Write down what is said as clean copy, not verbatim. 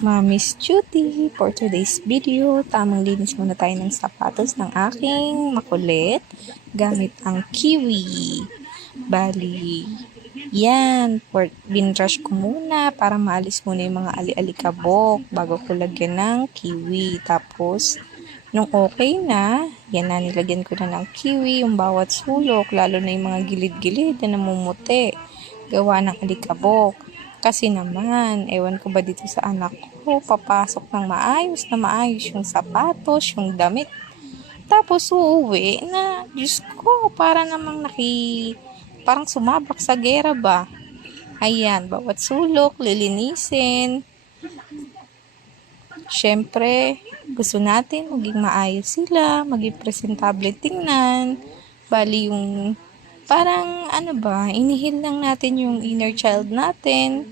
Mommy's Duty for today's video. Tamang linis muna tayo ng sapatos ng aking makulit gamit ang kiwi. Bali, yan. Binrush ko muna para maalis muna yung mga ali-alikabok bago ko lagyan ng kiwi. Tapos, nung okay na, yan na, nilagyan ko na ng kiwi, yung bawat sulok, lalo na yung mga gilid-gilid na namumuti. Gawa ng alikabok. Kasi naman, ewan ko ba dito sa anak ko, papasok ng maayos yung sapatos, yung damit. Tapos uuwi na, Diyos ko, para namang parang sumabak sa gera ba. Ayan, bawat sulok, lilinisin. Siyempre, gusto natin maging maayos sila, maging presentable tingnan. Bali yung parang inihil lang natin yung inner child natin.